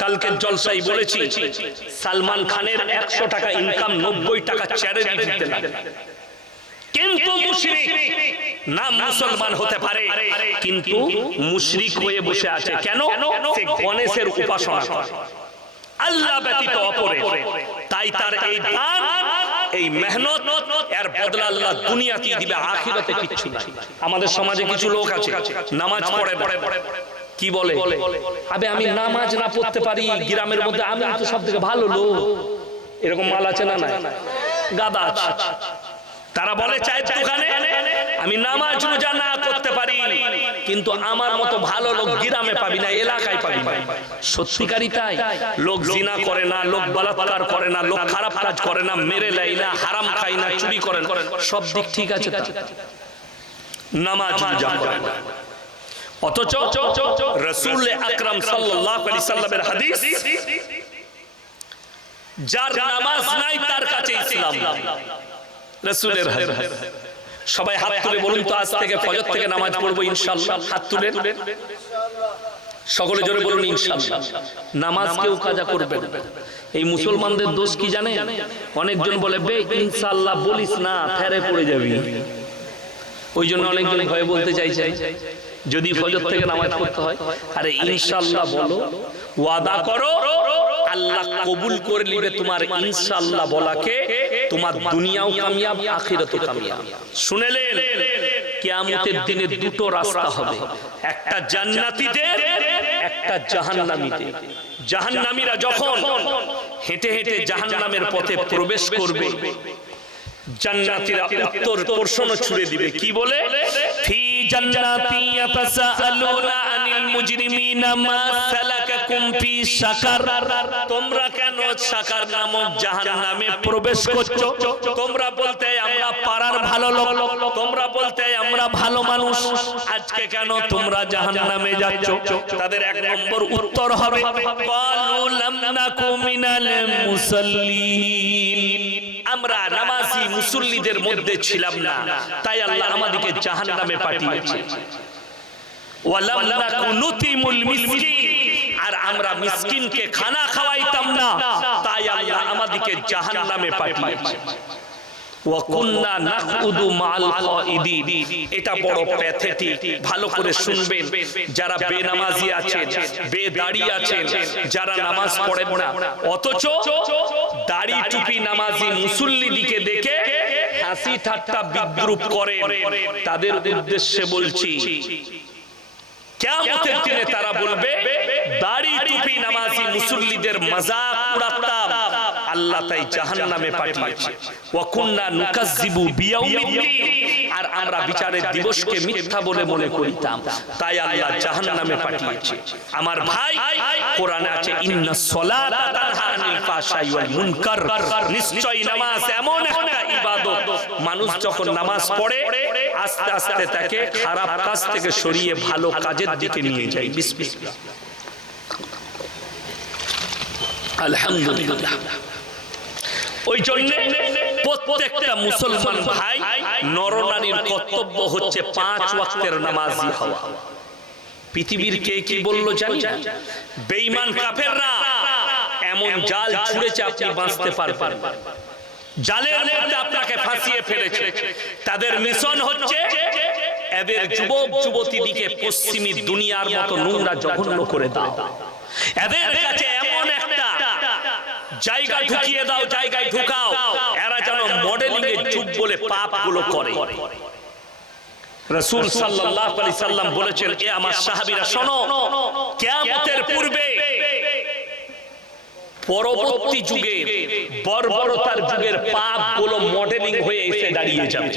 কালকের জলসাই বলেছি সালমান খানের 100 টাকা ইনকাম 90 টাকা চ্যারিটি দিতে লাগে। কিন্তু মুশরিক নাম মুসলমান হতে পারে কিন্তু মুশরিক হয়ে বসে আছে। কেন? সে গণেশের উপাসনা করে আল্লাহ ব্যতীত অপরে। তাই তার এই দান, এই মেহনত এর বদলা আল্লাহ দুনিয়াতেই দিবে, আখিরাতে কিচ্ছু নাই। আমাদের সমাজে কিছু লোক আছে নামাজ পড়ে কি বলে, আবে আমি নামাজ না পড়তে পারি গ্রামের মধ্যে আমি তো সব থেকে ভালো লোক। এরকম মাল আছে না? নাই গাদা আছে। তারা বলে চায়ের দোকানে আমি নামাজ রোজা না করতে পারি কিন্তু আমার মতো ভালো লোক গ্রামে পাবি না, এলাকায় পাবি না। সত্যিকারই তাই। লোক জিনা করে না, লোক বলাৎকার করে না, লোক খারাপ কাজ করে না, মেরে নেয় না, হারাম খায় না, চুরি করে না, সব দিক ঠিক আছে, নামাজ রোজা করে না। অথচ রাসূল আকরাম সাল্লাল্লাহু আলাইহি সাল্লামের হাদিস, যার নামাজ নাই তার কাছে ইসলাম নাই। রাসূলের হাদিস। সবাই হাত তুলে বলুন তো আজ থেকে ফজর থেকে নামাজ পড়বো ইনশাআল্লাহ। হাত তুলেন সকলে জোরে বলুন ইনশাআল্লাহ। নামাজ কেউ কাজা করবে না। এই মুসলমানদের দোষ কি জানেন? অনেকজন বলে বে ইনশাআল্লাহ বলিস না, ফেরে পড়ে যাবি। ওই জন্য অনেকজন ভয়ে বলতে চাইছে যদি ফজর থেকে নামাজ পড়তে হয়, আরে ইনশাআল্লাহ বলো, ওয়াদা করো, আল্লাহ কবুল করে নিবে তোমার ইনশাআল্লাহ বলাকে। তোমার দুনিয়াও কামিয়াব, আখিরাতও কামিয়াব। শুনেলেন, কিয়ামতের দিনে দুটো রাস্তা হবে, একটা জান্নাতীদের, একটা জাহান্নামীদের। জাহান্নামীরা যখন হেঁটে হেঁটে জাহান্নামের পথে প্রবেশ করবে, জান্নাতীরা উত্তর প্রশ্ন ছুড়ে দিবে, কি বলে? ফি জান্নাতি ইয়াতাসাআলুনা আনিল মুজরিমিনা মা সালাকাকুম ফি সাকার। তোমরা কেন সাকার নামক জাহান্নামে প্রবেশ করছো? তোমরা বলতে আমরা পাড়ার ভালো লোক, তোমরা বলতে আমরা ভালো মানুষ, আজকে কেন তোমরা জাহান্নামে যাচ্ছ? তাদের এক নম্বর উত্তর হবে ক্বালু লাম নাকু মিনাল মুসাল্লিন, আমরা নামাজি মুসল্লিদের মধ্যে ছিলাম না, তাই আল্লাহ আমাদেরকে জাহান্নামে পাঠিয়েছে। ওয়ালাম নাকু নুতিমুল মিসকিন, আর আমরা মিসকিনকে খানা খাওয়াইতাম না, তাই আল্লাহ আমাদেরকে জাহান্নামে পাঠিয়েছে। ওয়া কুননা নাকুদু মাআল কাঈদিন। এটা বড় প্যাথেটিক, ভালো করে শুনবেন। যারা বেনামাজি আছেন, বেদাড়ি আছেন, যারা নামাজ পড়েন না, অথচ দাড়ি টুপি নামাজি মুসল্লিদিকে দেখে হাসি ঠাট্টা বিদ্রুপ করেন, তাদের উদ্দেশ্যে বলছি কিয়ামতের দিনে তারা বলবে দাড়ি টুপি নামাজি মুসল্লিদের মজাক উড়াতাম, আল্লাহ তাই জাহান্নামে পাঠিয়েছে। ওয়া কুননা নুকাজ্জিবু বিয়াউমিদ্দিন, আর আমরা বিচারের দিবসকে মিথ্যা বলে মনে করিতাম, তাই আল্লাহ জাহান্নামে পাঠিয়েছে। আমার ভাই, কোরআনে আছে ইন্নাস সালাতা তানহা আনিল ফাহশাই ওয়াল মুনকার। নিশ্চয়ই নামাজ এমন একটা ইবাদত, মানুষ যখন নামাজ পড়ে আস্তে আস্তে তাকে খারাপ কাজ থেকে সরিয়ে ভালো কাজের দিকে নিয়ে যায়। বিসমিল্লাহ, আলহামদুলিল্লাহ। ওই জন্য প্রত্যেকটা মুসলমান ভাই, নরনারীর কর্তব্য হচ্ছে 5 ওয়াক্তের নামাজি হওয়া। পৃথিবীর কে কি বললো জানি না, বেঈমান কাফেররা এমন জাল ছুঁড়েছে আপনি বাঁচতে পারবেন, জালের মধ্যে আপনাকে ফাঁসিয়ে ফেলেছে। তাদের মিশন হচ্ছে এদের যুবক যুবতীদিকে পশ্চিমী দুনিয়ার মতো নোংরা জঘন্য করে দাও। এদের কাছে এমন একটা জায়গা ঢুকিয়ে দাও, জায়গায় ঢুকাও, এরা যেন মডেলিং এর যুগ বলে পাপগুলো করে। রাসূল সাল্লাল্লাহু আলাইহি সাল্লাম বলেছেন, এ আমার সাহাবীরা শোনো, কিয়ামতের পূর্বে পরবর্তী যুগে বর্বরতার যুগের পাপগুলো মডেলিং হয়ে এসে দাঁড়িয়ে যাবে।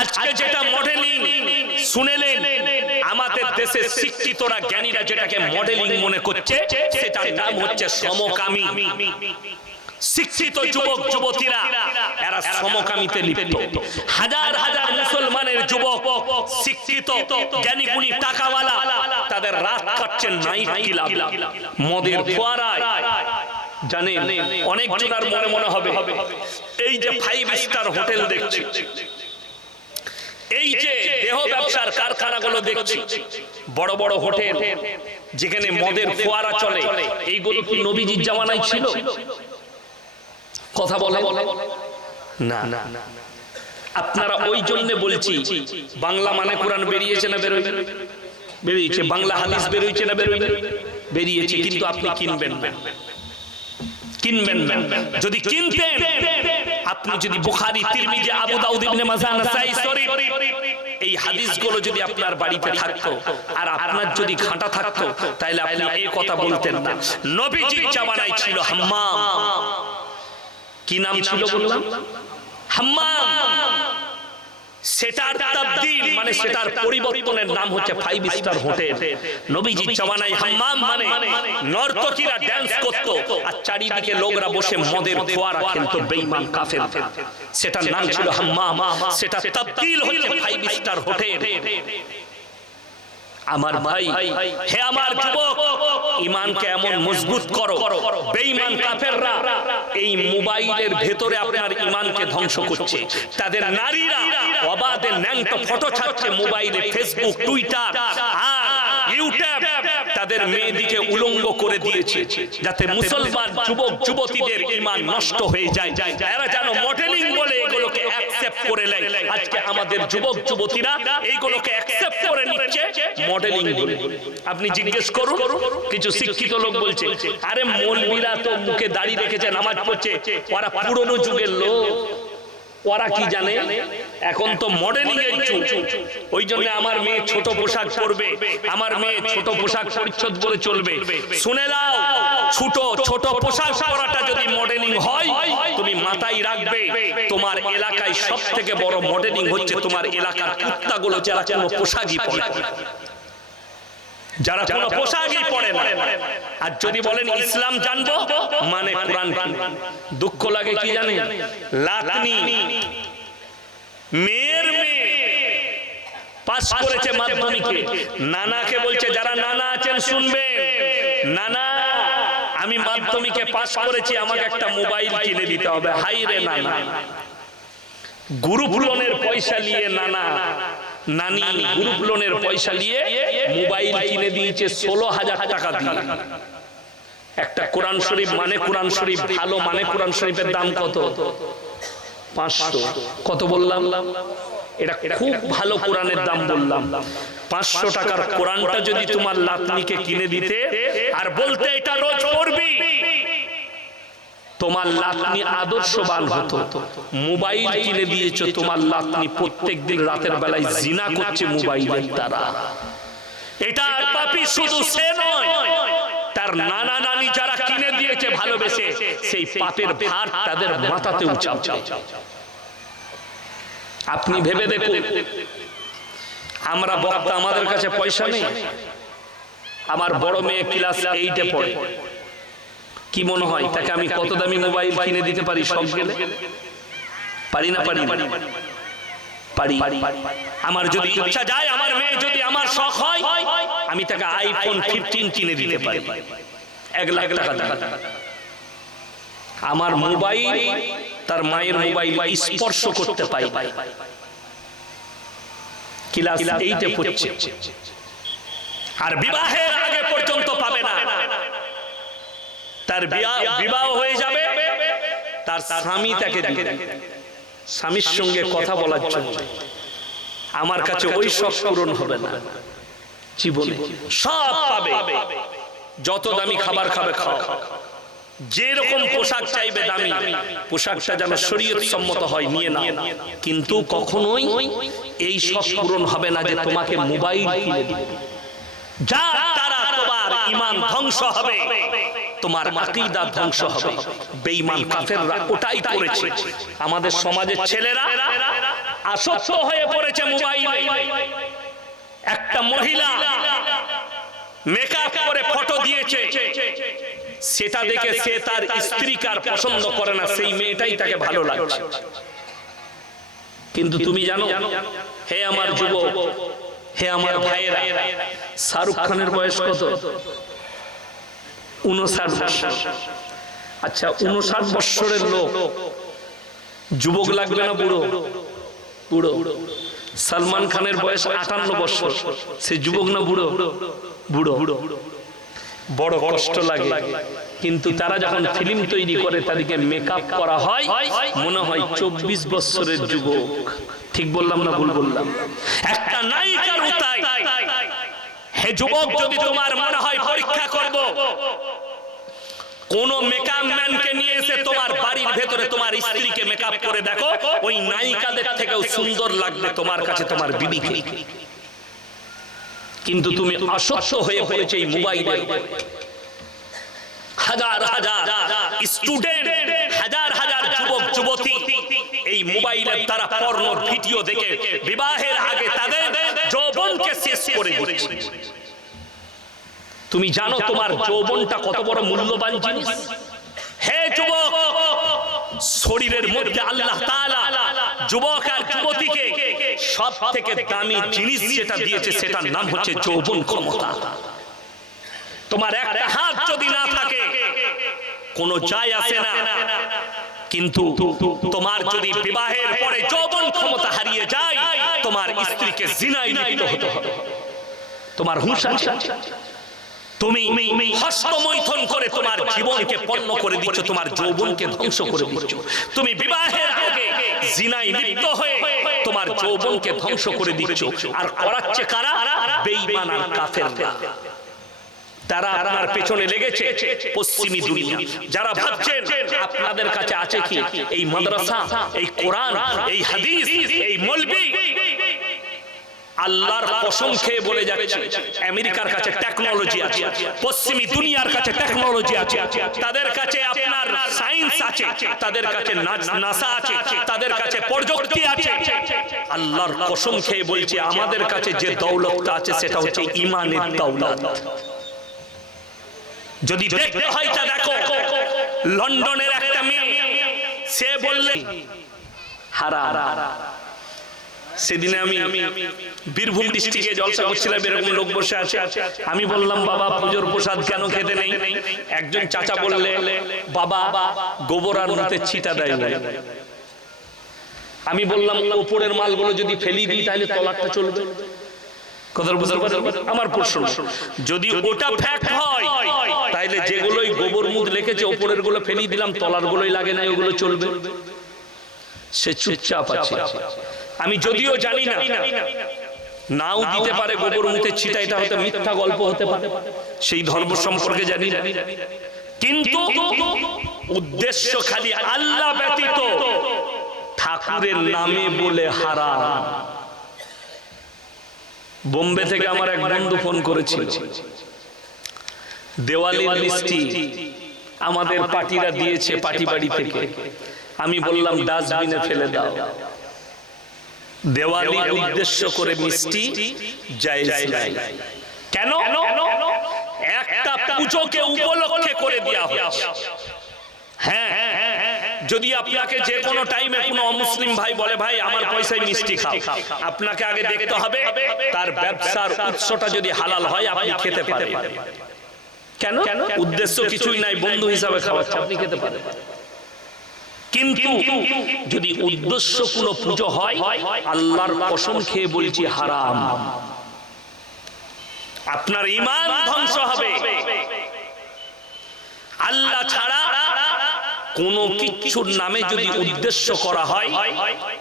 আজকে যেটা মডেলিং শুনেলেন, আমাদের দেশের শিক্ষিতরা জ্ঞানীরা যেটাকে মডেলিং মনে করছে, সেটার নাম হচ্ছে সমকামী। শিক্ষিত যুবক যুবতীরা এরা সমকামীতে লিপ্ত। হাজার হাজার মুসলমানের যুবক শিক্ষিত জ্ঞানী গুণী টাকাওয়ালা, তাদের রাত কাটছেন নাইট ক্লাব, মদের ফোয়ারায়। জানেন, অনেক জনের মনে মনে হবে এই যে 5 স্টার হোটেল দেখছি, এই যে দেহ ব্যবসার কারখানাগুলো দেখছি, বড় বড় হোটেল যেখানে মদের ফোয়ারা চলে, এইগুলো কি নবীজির জামানায় ছিল? কথা বলে না। আপনারা ওই জন্য বলছি, বাংলা মানে কোরআন বেরিয়েছে না বেরিয়েছে, বাংলা হাদিস বেরিয়েছে না বেরিয়েছে, কিন্তু আপনি কিনবেন না। যদি কিনতেন, আপনি যদি বুখারী, তিরমিজি, আবু দাউদ, ইবনে মাজাহ, নাসাঈ শরীফ এই হাদিসগুলো যদি আপনার বাড়িতে থাকতো আর আপনার যদি ঘাটা থাকতো, তাহলে আপনি এই কথা বলতেন না। নবীজির জামানায় ছিল হাম্মাম। কি নাম ছিল বললাম? হাম্মাম। সেটার তাবদীল মানে সেটার পরিবর্তনের নাম হচ্ছে 5 স্টার হোটেল। নবীজির জামানায় হাম্মাম মানে নর্তকীরা ডান্স করত আর চারিদিকে লোকরা বসে মদের ফোয়ারা খেলতো, বেঈমান কাফের। সেটার নাম ছিল হাম্মাম। সেটা তাবদীল হচ্ছে 5 স্টার হোটেল। আমার ভাই, হে আমার যুবক, ঈমানকে এমন মজবুত করো, বেঈমান কাফেররা এই মোবাইলের ভেতরে আপনার ঈমানকে ধ্বংস করছে। তাদের নারীরা অবাধে ন্যাংটো ফটো ছাড়ছে মোবাইলে, ফেসবুক, টুইটার আর ইউটিউব, তাদের মেয়েদিকে উলঙ্গ করে দিয়েছে, যাতে মুসলমান যুবক যুবতীদের ঈমান নষ্ট হয়ে যায়। এরা যেন মডেলিং বলে এগুলোকে অ্যাকসেপ্ট করে নেয়। আজকে আমাদের যুবক যুবতীরা এইগুলোকে অ্যাকসেপ্ট করে নিচ্ছে মডেলিং বলে। আপনি জিজ্ঞেস করুন, কিছু শিক্ষিত লোক বলছে, আরে মৌলবীরা তো মুখে দাড়ি রেখেছে, নামাজ পড়ছে, ওরা পুরনো যুগের লোক, ওরা কি জানে, এখন তো মডেলিং এর যুগ। ওই জন্য আমার মেয়ে ছোট পোশাক পরবে, আমার মেয়ে ছোট পোশাক পরিচ্ছদ পরে চলবে। শুনে নাও, ছোট পোশাক পরাটা যদি মডেলিং হয়, তুমি মাথায় রাখবে তোমার এলাকায় সবথেকে বড় মডেলিং হচ্ছে তোমার এলাকার কুত্তাগুলো, যারা কোনো পোশাকই পরে না, যারা কোনো পোশাকই পরে না। আর যদি বলেন ইসলাম জানবো মানে কোরআন, দুঃখ লাগে কি জানেন, লাতনি মেয়ের মেয়ে পাস করেছে মাধ্যমিকে, নানাকে বলছে, যারা নানা আছেন শুনবেন, নানা আমি মাধ্যমিকে পাস করেছি, আমাকে একটা মোবাইল কিনে দিতে হবে। হাই রে নানা, গ্রুপ লোনের পয়সা নিয়ে নানা নানি গ্রুপ লোনের পয়সা নিয়ে মোবাইল কিনে দিয়েছে 16,000 টাকা দিয়ে। একটা কোরআন শরীফ মানে কোরআন শরীফ ভালো মানে কোরআন শরীফের দাম কত? 500। কত বললাম? এটা খুব ভালো কোরআনের দাম বললাম। 500 টাকার কোরআনটা যদি তোমার লাতনিকে কিনে দিতে আর বলতে এটা রোজ পড়বি, তোমার লাতনি আদর্শবান হতো। মোবাইল কিনে দিয়েছো, তোমার লাতনি প্রত্যেকদিন রাতের বেলায় জিনা করছে মোবাইলের দ্বারা। এটা পাপী শুধু সে নয়, তার নানা নানি যারা কিনে দিয়েছে ভালোবেসে, সেই পাপের ভার তাদের মাথাতে উঠাচ্ছে। আপনি ভেবে দেখুন, আমরা বক্তা, আমাদের কাছে পয়সা নেই। আমার বড় মেয়ে ক্লাস 8-এ পড়ে, কি মনে হয় তাকে আমি কত দামি মোবাইল কিনে দিতে পারি? সব গেলে পারি না? পারি। আমার যদি ইচ্ছা যায়, আমার মেয়ে যদি আমার শখ হয়, আমি তাকে আইফোন 15 কিনে দিতে পারি 1 লাখ টাকা। আমার মোবাইল তার মায়ের মোবাইল স্পর্শ করতে পাই। ক্লাস 8-এ পড়ছে, আর বিবাহের আগে পর্যন্ত পাবে না। তার বিবাহ হয়ে যাবে, তার স্বামী তাকে দিবে, স্বামীর সঙ্গে কথা বলার জন্য। আমার কাছে ওই সব পূরণ হবে না জীবনে। সব পাবে, যত দামি খাবার খাবে খাও, যে রকম পোশাক চাইবে দামি, পোশাকটা যেন শরীয়ত সম্মত হয় নিয়ে নাও। কিন্তু কখনোই এই সব পূরণ হবে না যে তোমাকে মোবাইল কিনে দিবে। যার দ্বারা তোমার ঈমান ধ্বংস হবে, তোমার আকীদা ধ্বংস হবে। বেঈমান কাফেররা ওটাই করেছে। আমাদের সমাজের ছেলেরা আসক্ত হয়ে পড়েছে মোবাইলে। একটা মহিলা মেকআপ করে ফটো দিয়েছে, সেটা দেখে সে তার স্ত্রীকে আর পছন্দ করে না, সেই মেয়েটাই তাকে ভালো লাগছে। কিন্তু তুমি জানো, হে আমার যুবক, হে আমার ভাইয়েরা, শাহরুখ খানের বয়স কত? 59 বছর। আচ্ছা, 59 বছরের লোক যুবক লাগবে না বুড়ো? বুড়ো। সালমান খানের বয়স 58 বছর, সে যুবক না বুড়ো? বুড়ো। বড় কষ্ট লাগে, কিন্তু তারা যখন ফিল্ম তৈরি করে তাদেরকে মেকআপ করা হয়, মনে হয় 24 বছরের যুবক। ঠিক বললাম না ভুল বললাম? একটা নায়িকার উতাই। হে যুবক, যদি তোমার মনে হয় পরীক্ষা করব, কোন মেকআপ ম্যানকে নিয়ে এসে তোমার বাড়ির ভেতরে তোমার স্ত্রীকে মেকআপ করে দেখো, ওই নায়িকাদের থেকেও সুন্দর লাগবে তোমার কাছে তোমার বিবিকে। কিন্তু তুমি অসুস্থ হয়ে পড়েছে এই মোবাইলের। হাজার হাজার স্টুডেন্ট, হাজার হাজার যুবক যুবতী এই মোবাইলের তারা পর্ন ভিডিও দেখে বিবাহের আগে তাদের যৌবনকে শেষ করে দিচ্ছে। তুমি জানো তোমার যৌবনটা কত বড় মূল্যবান জিনিস? হে যুবক, শরীরের মধ্যে আল্লাহ তাআলা যুবক আর যুবতীকে সব থেকে দামি জিনিস যেটা দিয়েছে সেটার নাম হচ্ছে যৌবন ক্ষমতা। তোমার একটা হাত যদি না থাকে কোনো যায় আসে না, কিন্তু তোমার যদি বিবাহের পরে যৌবন ক্ষমতা হারিয়ে যায়, তোমার স্ত্রীকে জিনায় লিপ্ত হতে হবে। তোমার হুঁশ আছে? তুমি হস্তমৈথুন করে তোমার জীবনকে পণ্য করে দিচ্ছ, তোমার যৌবনকে ধ্বংস করে দিচ্ছ। তুমি বিবাহের আগে জিনায় লিপ্ত হয়ে তোমার যৌবনকে ধ্বংস করে দিচ্ছ। আর করাচ্ছে কারা? বেঈমান আর কাফেররা। তারা আপনার পেছনে লেগেছে পশ্চিমী দুনিয়া। যারা ভাবছেন আপনাদের কাছে আছে কি এই মাদ্রাসা, এই কোরআন, এই হাদিস, এই মৌলবি, আল্লাহর কসম খেয়ে বলে যাচ্ছে আমেরিকার কাছে টেকনোলজি আছে, পশ্চিমী দুনিয়ার কাছে টেকনোলজি আছে, তাদের কাছে আপনার সায়েন্স আছে, তাদের কাছে নাসা আছে, তাদের কাছে প্রযুক্তি আছে। আল্লাহর কসম খেয়ে বলছে আমাদের কাছে যে দৌলতটা আছে সেটা হচ্ছে ঈমানের দৌলত। যদি দেখতে হয় তা দেখো, লন্ডনের একটা মেয়ে, সে বললে হারাম। সেদিনে আমি বীরভূম ডিস্ট্রিক্টে জলসা করছিলাম, এরকম লোক বসে আছে। আমি বললাম বাবা পুজোর প্রসাদ কেন খেতে নেই? একজন চাচা বললে বাবা গোবর আর মুতে ছিটা দেয় না। আমি বললাম উপরের মালগুলো যদি ফেলি দিই তাহলে তলারটা চলবে। কথা বুঝতে পারছেন? আমার প্রশ্ন, যদি ওটা ফ্যাক্ট হয় তাহলে যেগুলোই গোবর মুদ লিখেছে উপরের গুলো ফেলি দিলাম, তলার গুলোই লাগে না, ওগুলো চলবে। সে চুপচাপ আছে। আমি যদিও জানি না, নাও দিতে পারে গোবর মুতে ছিটা, এটা হয়তো মিথ্যা গল্প হতে পারে, সেই ধর্ম সম্পর্কে জানি না, কিন্তু উদ্দেশ্য খালি আল্লাহ ব্যতীত ঠাকুরের নামে বলে হারাম। বোম্বে থেকে আমার এক বন্ধু ফোন করেছিল, দেওয়ালির মিষ্টি আমাদের পার্টিরা দিয়েছে পার্টি বাড়ি থেকে। আমি বললাম ডাস্টবিনে ফেলে দাও। দেওয়ালির উদ্দেশ্য করে মিষ্টি জায়েজ নাই। কেন? একটা পুজোকে উপলক্ষে করে দেওয়া হয়েছে। হ্যাঁ, যদি আপনাকে যে কোনো টাইমে কোনো অমুসলিম ভাই বলে ভাই আমার পয়সায় মিষ্টি খাও, আপনাকে আগে দেখতে হবে তার ব্যবসার উৎসটা যদি হালাল হয় আপনি খেতে পারেন। কেন? উদ্দেশ্য কিছুই নাই, বন্ধু হিসাবে খাওয়াচ্ছে, আপনি খেতে পারেন। কিন্তু যদি উদ্দেশ্য কোনো পুজো হয়, আল্লাহর কসম খেয়ে বলছি হারাম। আপনার ঈমান ধ্বংস হবে। আল্লাহ ছাড়া কোনো কিছুর নামে যদি উদ্দেশ্য করা হয়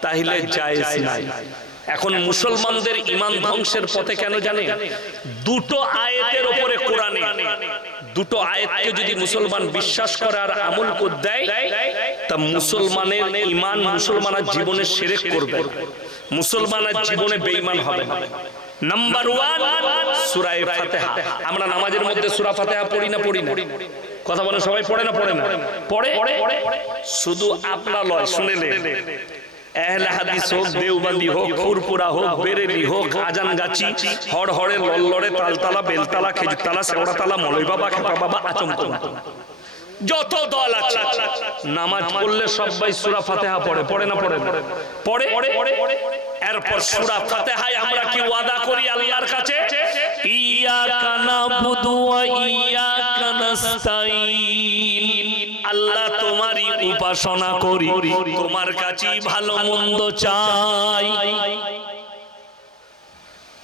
তাহলে জায়েজ নাই। এখন মুসলমানদের ঈমান ধ্বংসের পথে কেন জানেন? দুটো আয়াতের উপরে কোরআনে, দুটো আয়াতকে যদি মুসলমান বিশ্বাস করে আর আমল করে দেয়, তা মুসলমানের ঈমান, মুসলমানের জীবনে শিরক করবে, মুসলমানের জীবনে বেঈমান হবে না। নাম্বার 1 সূরা ফাতিহা। আমরা নামাজের মধ্যে সূরা ফাতিহা পড়ি না পড়ি না? কথা বলে সবাই পড়ে না পড়ে না? পড়ে। শুধু আপনার লয়, শুনেলে আহলে হাদিস হোক, দেওবন্দি হোক, ফুরপুরা হোক, বেরেলি হোক, আজানগাছি, হড়হড়ে, লল্লড়ে, তালতলা, বেলতলা, খেজুরতলা, শেওড়াতলা, মৌলভী বাবা, খেপা বাবা, আচমকা, যত দল আছে নামাজ পড়লে সবাই সূরা ফাতিহা পড়ে। পড়ে না পড়ে না? পড়ে। এরপর সূরা ফাতিহায় আমরা কি ওয়াদা করি আল্লাহর কাছে? ইয়াকা নাবুদু ওয়া ইয়াকা নাস্তাইন। আল্লাহ তোমারই উপাসনা করি, তোমার কাছেই ভালো মন্দ চাই।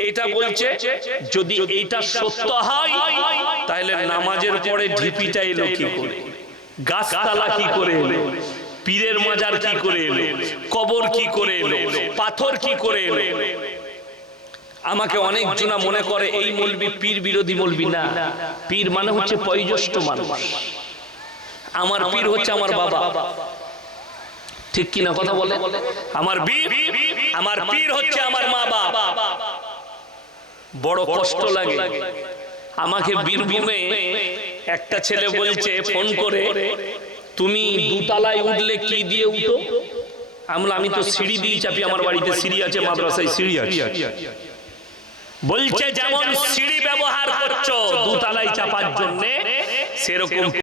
এটা বলছে যদি এইটা সত্য হয় তাহলে নামাজের পরে ঢিপিটা এলো কি করে, গাছতলা কি করে এলো, পীরের মাজার কি করে এলো, কবর কি করে এলো, পাথর কি করে এলো। আমাকে অনেক জনা মনে করে এই মৌলবি পীর বিরোধী মৌলবি। না, পীর মানে হচ্ছে বয়োজ্যেষ্ঠ মানুষ। আমার পীর হচ্ছে আমার বাবা, ঠিক কিনা কথা বলে? আমার পীর হচ্ছে আমার মা বাবা। বড় কষ্ট লাগে আমাকে। বীরভূমে একটা ছেলে বলছে ফোন করে, তুমি দোতলায় উঠলে কি দিয়ে উঠো? আমি তো সিঁড়ি দিয়ে চাপি, আমার বাড়িতে সিঁড়ি আছে, মাদ্রাসায় সিঁড়ি আছে। বলছে যেমন সিঁড়ি ব্যবহার করছো দোতলায় চাপার জন্য, সেরকম